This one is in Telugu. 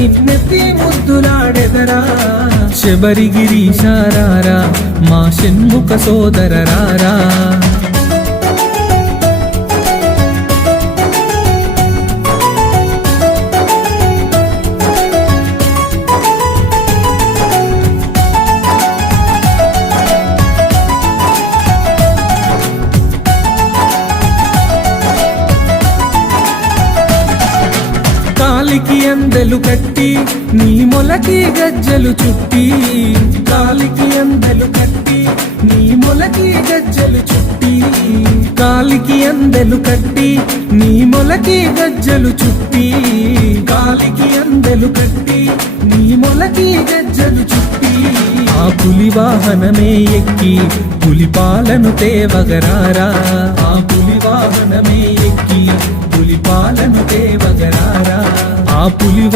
నిన్నెత్తి ముద్దులాడెదరా శబరిగిరీశారారా మా షణ్ముఖ సోదరరారా కాలికి అందెలు కట్టి నీ మొలకి గజ్జలు చుట్టి కాలికి అందెలు కట్టి నీ మొలకి గజ్జలు చుట్టి కాలికి అందెలు కట్టి నీ మొలకి గజ్జలు చుట్టి కాలికి అందెలు కట్టి నీ మొలకి గజ్జలు చుట్టి ఆ పులి వాహనమే ఎక్కి పులి పాలను తేవగరారా ఆ పులి వాహనమే ఎక్కి పులి పాలను తేవగరారా ఆ పులి